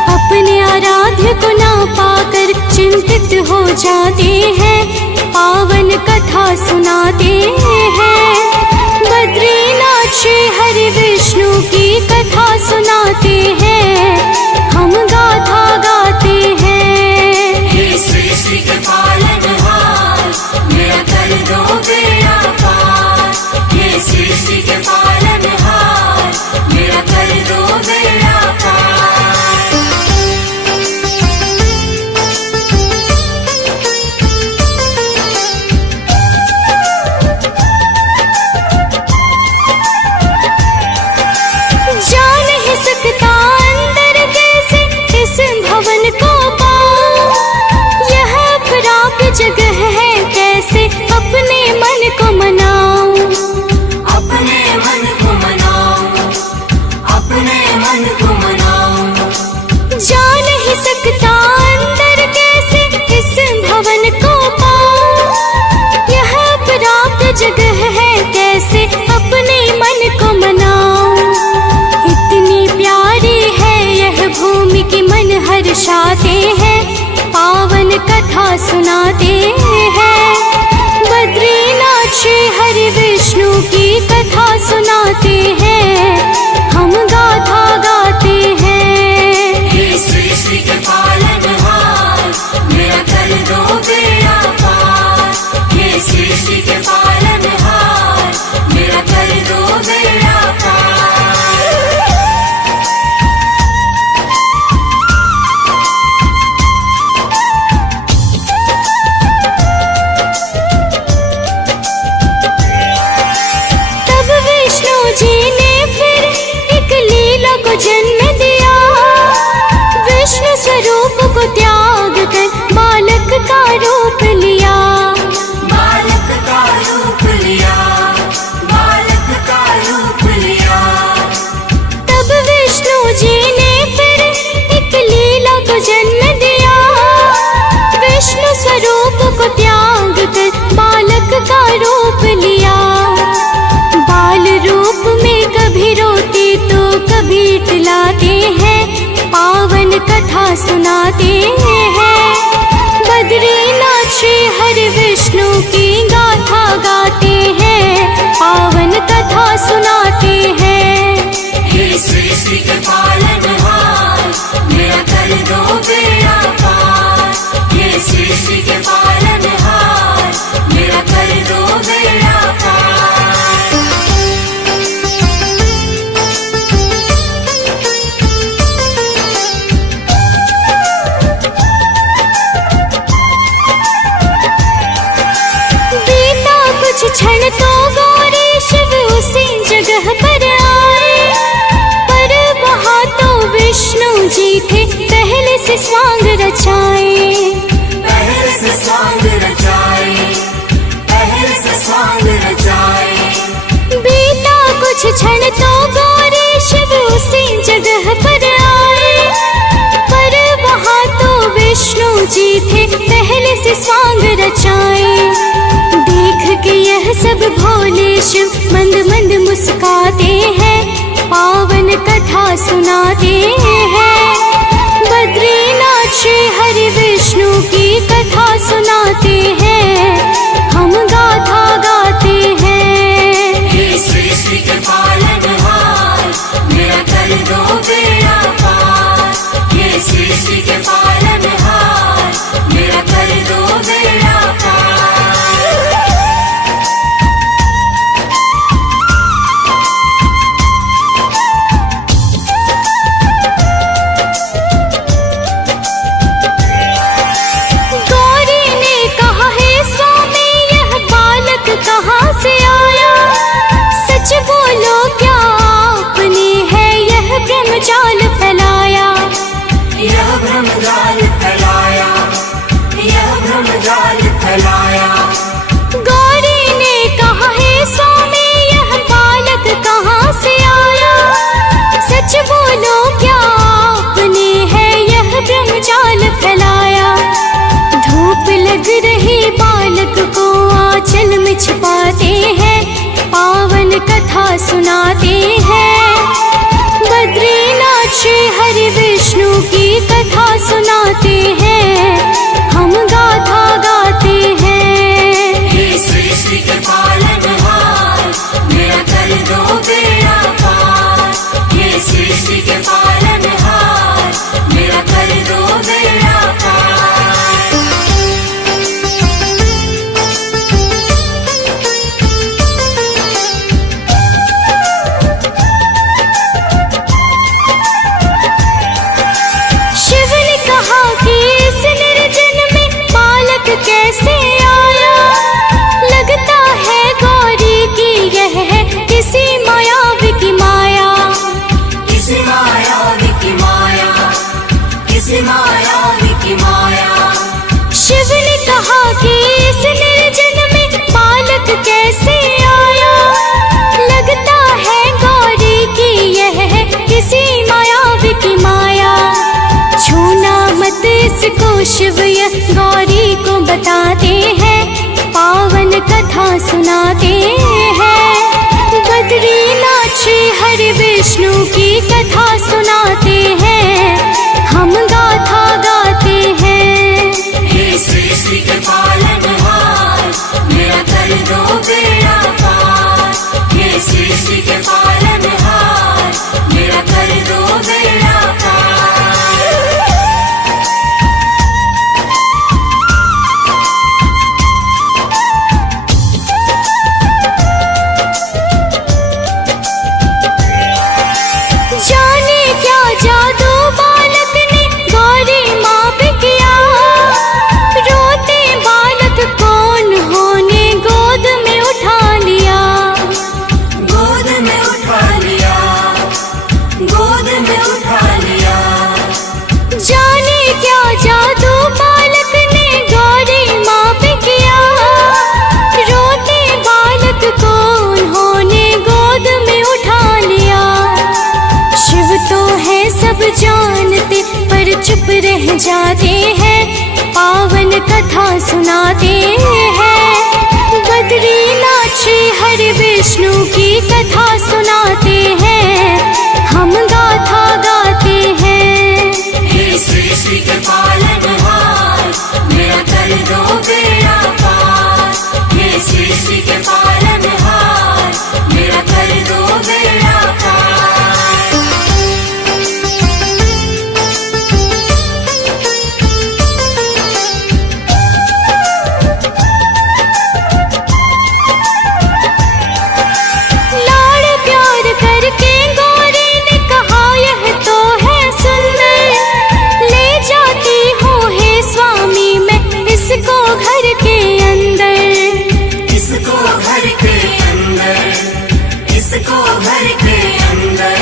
अपने आराध्य को ना पाकर चिंतित हो जाते हैं, पावन कथा सुनाते हैं। बद्रीनाथ श्री हरि विष्णु की कथा सुनाते हैं, हम गाथा गाते हैं। हे सृष्टि के पालनहार, मेरा कर दो बेड़ा पार। हे सृष्टि के पालनहार, मेरा कर दो बेड़ा पार। जा नहीं सकता अंदर कैसे इस भवन को पाऊं, यह प्राप्य जगह है कैसे अपने मन को मनाऊं। अपने मन को मनाओ, अपने मन को मनाओ। जा नहीं सकता अंदर कैसे इस भवन को पाऊं, यह प्राप्य जगह है कैसे अपने मन को मनाऊं। इतनी प्यारी है यह भूमि कि मन हर्षाते हैं, पावन कथा सुनाते हैं। बद्रीनाथ श्री हरि विष्णु की कथा सुनाते हैं, हम गाथा गाते हैं। हे सृष्टि के पालनहार, मेरा कर दो बेड़ा पार। हे सृष्टि के पालनहार, मेरा कर दो बेड़ा पार। तब विष्णु जी ने फिर एक लीला को जन्म दिया, विष्णु स्वरूप को त्याग कर बालक का रूप लिया। बालक का रूप लिया, बालक का रूप लिया। तब विष्णु जी ने फिर एक लीला को जन्म दिया, विष्णु स्वरूप को त्याग कर बालक का रूप लिया। बाल रूप में कभी रोते तो कभी टिलाते हैं, पावन कथा सुनाते हैं। बद्रीनाथ श्री हरि विष्णु की गाथा गाते हैं, पावन कथा सुनाते हैं। हे सृष्टि के पालनहार, मेरा कर दो बेड़ा पार। हे सृष्टि के पालनहार, मेरा कर दो बेड़ा पार। बीता कुछ क्षण तो गौरी शिव उसी जगह पर आए, पर वहाँ तो विष्णु जी थे पहले से स्वांग रचाए। पहले से स्वांग रचाए, पहले से स्वांग रचाए। बीता कुछ क्षण तो गौरी शिव उसी जगह पर आए, पर वहाँ तो विष्णु जी थे पहले से स्वांग रचाए। देख के यह सब भोले शिव मंद मंद मुस्काते हैं, पावन कथा सुनाते हैं। बद्रीनाथ श्री हरि विष्णु की कथा सुनाते हैं, हम गाथा सुनाते हैं। बद्रीनाथ श्री हरि विष्णु की कथा सुनाते हैं, हम गाथा गाते हैं। हे सृष्टि के पालनहार, मेरा कर दो बेड़ा पार। हे सृष्टि के पालनहार, मेरा कर दो बेड़ा पार। शिव ने कहा कि इस निर्जन में बालक कैसे आया, लगता है गौरी की यह है किसी मायावी की माया। किसी मायावी की माया, किसी मायावी की माया। शिव ने कहा कि इस निर्जन में बालक कैसे आया, लगता है गौरी की यह है किसी मायावी की माया। छूना मत इसको शिव यह गौरी को बताते हैं, पावन कथा सुनाते हैं। बद्रीनाथ श्री हरि विष्णु की कथा सुनाते हैं, हम गाथा गाते हैं। हे सृष्टि के पालनहार, मेरा कर दो बेड़ा पार। हे सृष्टि के पालनहार, मेरा कर दो बेड़ा पार। जाने क्या जादू बालक ने गौरी माँ पे किया, रोते बालक कौन होने गोद में उठा लिया। गोद में उठा लिया, गोद में उठा लिया। जाने क्या जादू बालक ने गौरी माँ पे किया, रोते बालक कौन होने गोद में उठा लिया। शिव तो है सब जानते पर चुप रह जाते हैं, पावन कथा सुनाते हैं। बद्रीनाथ श्री हरि विष्णु की कथा सुनाते हैं, हम गाथा गाते हैं। हे सृष्टि के पालनहार, मेरा कर दो बेड़ा पार। हे सृष्टि के पालनहार, मेरा कर दो बेड़ा पार। लाड़ प्यार करके गौरी ने कहा यह तो है सुंदर, ले जाती हूँ हे स्वामी मैं इसको घर के अंदर। इसको घर के अंदर, इसको घर के अंदर।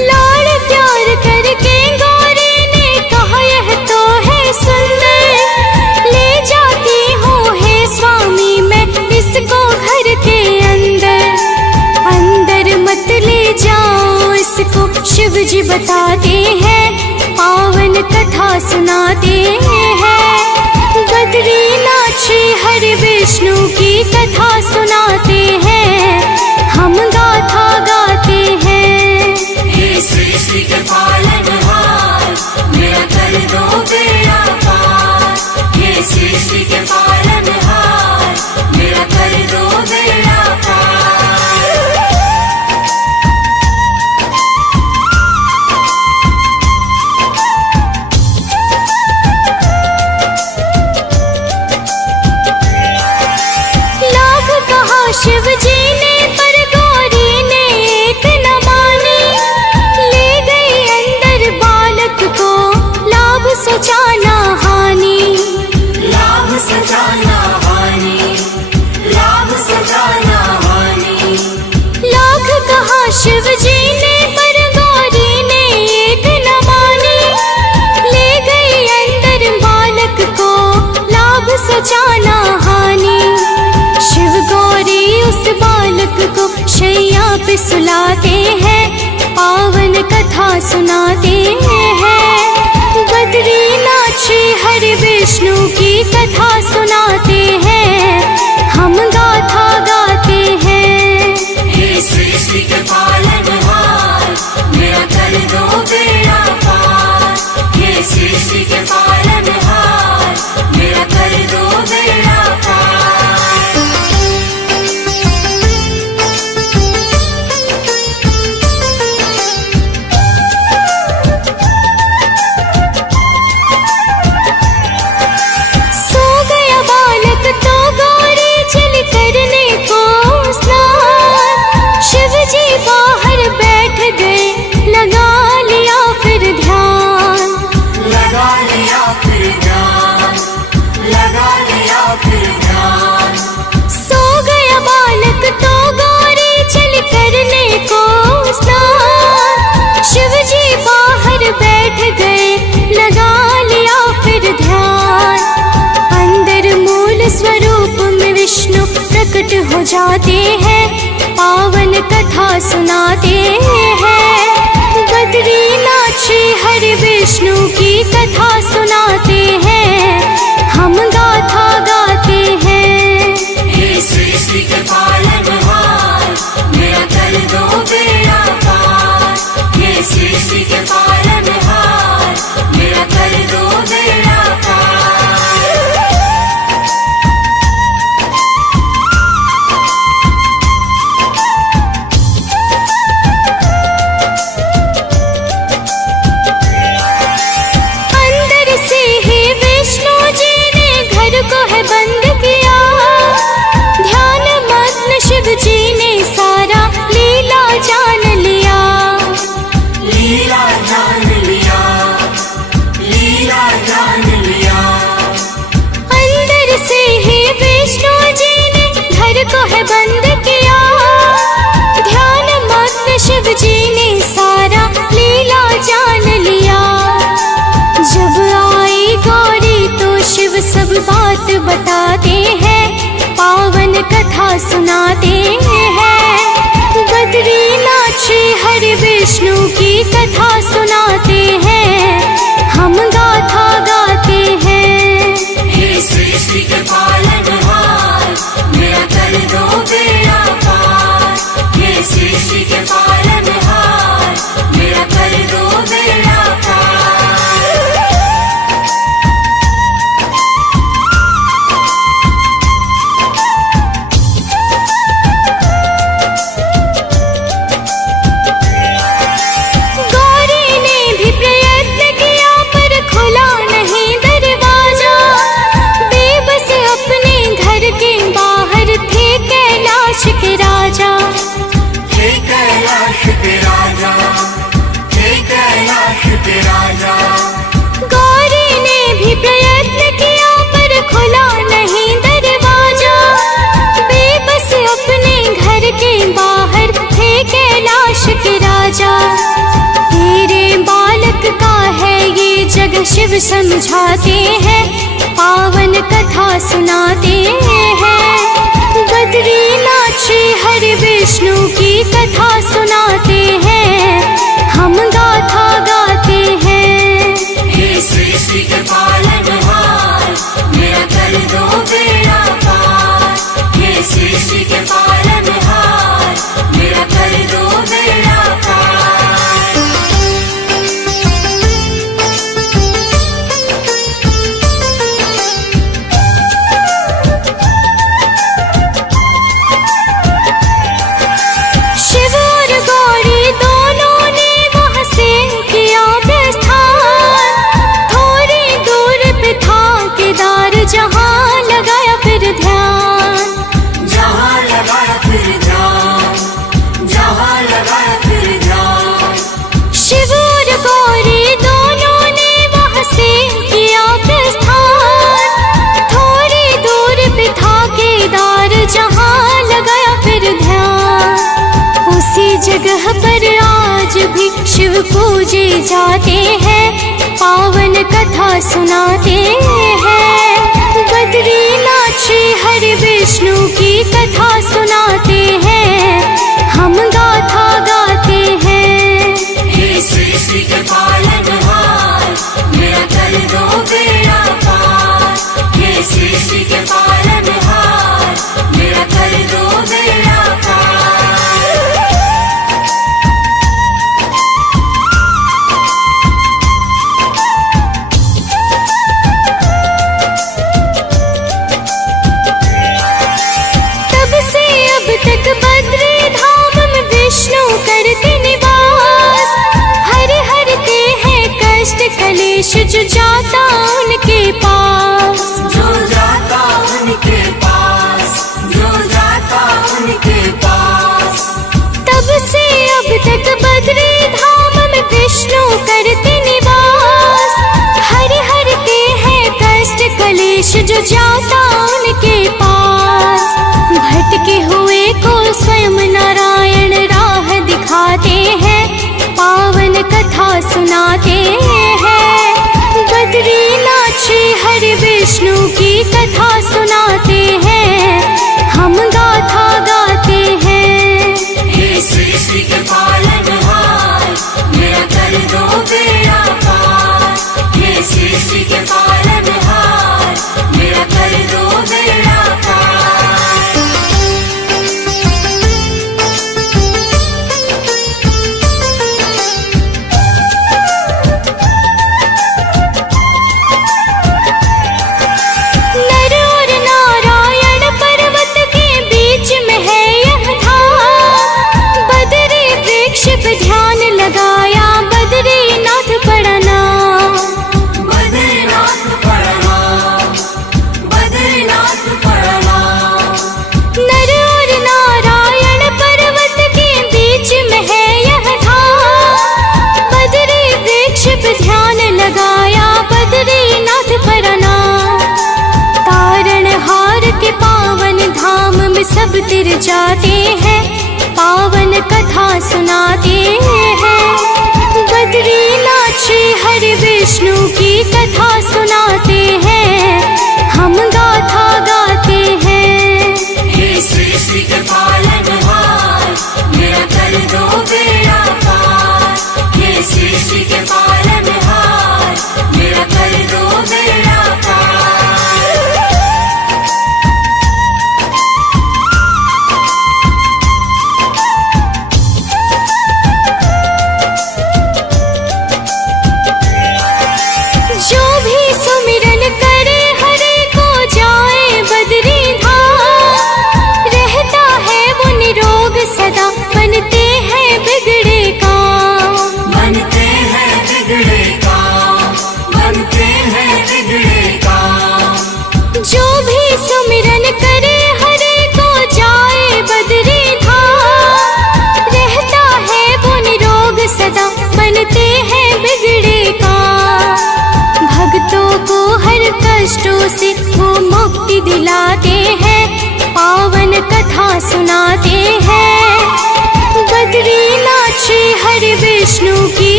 लाड़ प्यार करके गौरी ने कहा यह तो है सुंदर, ले जाती हूँ हे स्वामी मैं इसको घर के अंदर। अंदर मत ले जाओ इसको शिव जी बताते हैं, पावन कथा सुनाते हैं। बद्रीनाथ श्री हरि विष्णु की कथा सुनाते हैं, हम गाथा गाते हैं। हे सृष्टि के पालनहार, मेरा कर दो बेड़ा पार। हे सृष्टि के पालनहार, मेरा कर दो बेड़ा पार। लाख कहा शिव जी ने पर गौरी ने एक न मानी, ले गई अंदर बालक को लाभ सोचाना हानि। लाभ सजाना हानि, लाभ सजाना हानि। लाख कहा शिव जी ने पर गौरी ने एक न मानी, ले गई अंदर बालक को लाभ सोचाना हानि। शिव गौरी उस बालक को शैया पे सुलाते हैं, पावन कथा सुनाते हैं। बद्रीनाथ श्री हरि विष्णु की कथा सुनाते हैं, हम गाथा गाते हैं। हे सृष्टि प्रकट हो जाते हैं, पावन कथा सुनाते हैं। बद्रीनाथ श्री हरि विष्णु की कथा सुनाते हैं, हम गाथा गाते हैं। हे सृष्टि के पालनहार, मेरा कर दो बेड़ा पार। हे सृष्टि के पालनहार, मेरा कर दो बेड़ा पार। अंदर से ही विष्णु जी ने घर को है बंद किया, ध्यान मग्न शिव जी ने सारा लीला जान लिया। लीला जान लिया, लीला जान लिया। अंदर से ही विष्णु जी ने घर को है बंद किया, ध्यान मग्न शिव जी ने सारा लीला जान लिया। जब आई गौरी तो शिव सब बात बताते हैं, पावन कथा सुनाते हैं। बद्रीनाथ श्री हरि विष्णु की कथा सुनाते हैं, हम गाथा गाते हैं। हे सृष्टि के पालनहार, मेरा कर दो बेड़ा पार। हे सृष्टि के पालनहार, मेरा कर दो बेड़ा पार। गौरी ने भी प्रयत्न किया पर खुला नहीं दरवाजा, बेबस अपने घर के बाहर थे कैलाश के राजा। हे कैलाश के राजा, हे कैलाश के राजा। गौरी ने भी प्रयत्न किया पर खुला नहीं दरवाजा, बेबस अपने घर के बाहर थे कैलाश के राजा। तेरे बालक का है ये जग शिव समझाते हैं, पावन कथा सुनाते हैं। बद्रीनाथ श्री हरि विष्णु की कथा सुनाते हैं, हम गाथा गाते हैं। हे सृष्टि के पालनहार, मेरा कर दो बेड़ा पार। हे सृष्टि के पालनहार, मेरा कर दो बेड़ा पार। शिव और गौरी दोनों ने वहाँ से किया प्रस्थान, थोड़ी दूर पे था केदार जहाँ लगाया फिर ध्यान। जहाँ लगाया फिर ध्यान, जहाँ लगाया फिर ध्यान। शिव और गौरी दोनों ने वहाँ से किया प्रस्थान, थोड़ी दूर पे था केदार जहाँ लगाया फिर ध्यान। उसी जगह पर आज भी शिव पूजे जाते हैं, पावन कथा सुनाते हैं। बद्रीनाथ श्री हरि विष्णु की कथा सुनाते हैं, हम गाथा गाते हैं। हे सृष्टि के पालनहार, मेरा कर दो बेड़ा पार। हे सृष्टि के पालनहार, मेरा कर दो बेड़ा पार। तब से अब तक बद्री धाम में विष्णु करते निवास, हर हरते हैं कष्ट कलेश जो जाता उनके पास। जो जाता उनके पास, जो जाता उनके पास। तब से अब तक बद्री धाम में विष्णु करते निवास, हर हरते हैं कष्ट कलेश जो जाता उनके पास। भटके हुए को स्वयं नारायण राह दिखाते हैं, पावन कथा सुनाते हैं। बद्रीनाथ श्री हरि विष्णु की कथा सुनाते हैं, हम गा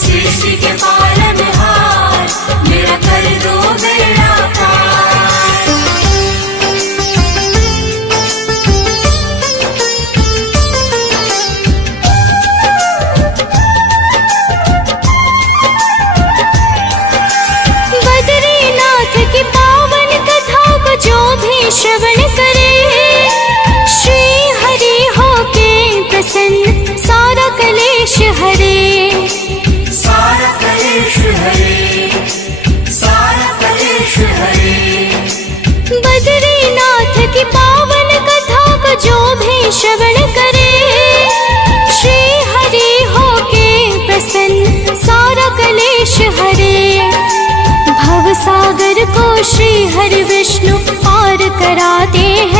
सृष्टि के पालनहार मेरा कर दो बेड़ा पार। बद्रीनाथ की पावन कथा को जो भी श्रवण करे, श्री हरि होके प्रसन्न सारा कलेश हरे। सारा कलेश हरे, सारा कलेश हरे। बद्रीनाथ की पावन कथा को जो भी श्रवण करे, श्री हरि होके प्रसन्न सारा कलेश हरे। भव सागर को श्री हरि विष्णु पार कराते हैं,